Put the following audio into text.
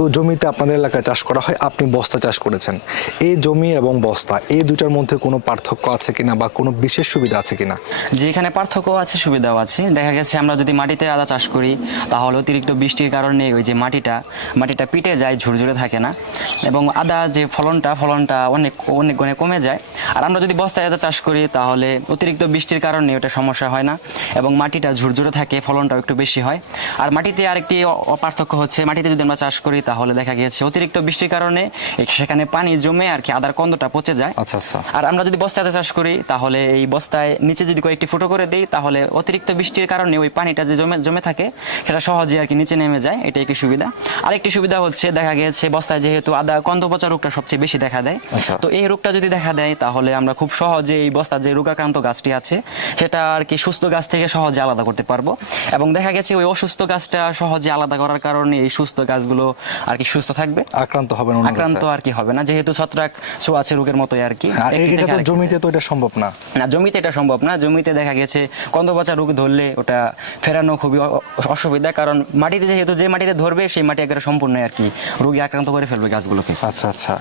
তো জমিতে আপনাদের এলাকায় চাষ করা হয়, আপনি বস্তা চাষ করেছেন, এই জমি এবং বস্তা এই দুইটার মধ্যে কোনো পার্থক্য আছে কিনা বা কোনো বিশেষ সুবিধা আছে কিনা? যে এখানে পার্থক্য আছে, সুবিধাও আছে। দেখা গেছে আমরা যদি মাটিতে আদা চাষ করি তাহলে অতিরিক্ত বৃষ্টির কারণে ওই যে মাটিটা পিটে যায়, ঝুরঝুরে থাকে না, এবং আদা যে ফলনটা অনেক অনেক গুণে কমে যায়। আর আমরা যদি বস্তায় আদা চাষ করি তাহলে অতিরিক্ত বৃষ্টির কারণে ওটা সমস্যা হয় না, এবং মাটিটা ঝুরঝুরে থাকে, ফলনটাও একটু বেশি হয়। আর মাটিতে আরেকটি পার্থক্য হচ্ছে, মাটিতে যদি আমরা চাষ করি তাহলে দেখা গিয়েছে অতিরিক্ত বৃষ্টির কারণে সেখানে পানি জমে আর কি আদার কন্দটা পচে যায়। আচ্ছা আচ্ছা। আর আমরা যদি বস্তায় চাষ করি তাহলে এই বস্তায় নিচে যদি কয়েকটি ফুটো করে দিই তাহলে অতিরিক্ত বৃষ্টির কারণে ওই পানিটা যে জমে থাকে সেটা সহজে আর কি নিচে নেমে যায়, এটা একটি সুবিধা। আরেকটি সুবিধা হচ্ছে, দেখা গেছে বস্তায় যেহেতু আদা কন্দ পচা রোগটা সবচেয়ে বেশি দেখা দেয়, আচ্ছা। তো এই রোগটা যদি দেখা দেয় তাহলে আমরা খুব সহজে এই বস্তার যে রোগাক্রান্ত গাছটি আছে সেটা আর কি সুস্থ গাছ থেকে সহজে আলাদা করতে পারবো। এবং দেখা গেছে ওই অসুস্থ গাছটা সহজে আলাদা করার কারণে এই সুস্থ গাছগুলো আর কি সুস্থ থাকবে, আক্রান্ত হবে না, আক্রান্ত আর কি হবে না, যেহেতু ছত্রাক ছোঁয়াচে রোগের মতোই আর কি। এটা তো জমিতে তো এটা সম্ভব না। না, জমিতে এটা সম্ভব না। জমিতে দেখা গেছে কন্দপচা রোগ ধরলে ওটা ফেরানো খুবই অসুবিধা, কারণ মাটিতে যেহেতু যে মাটিতে ধরবে সেই মাটি একেবারে সম্পূর্ণ আর কি রোগে আক্রান্ত করে ফেলবে গাছগুলোকে। আচ্ছা আচ্ছা।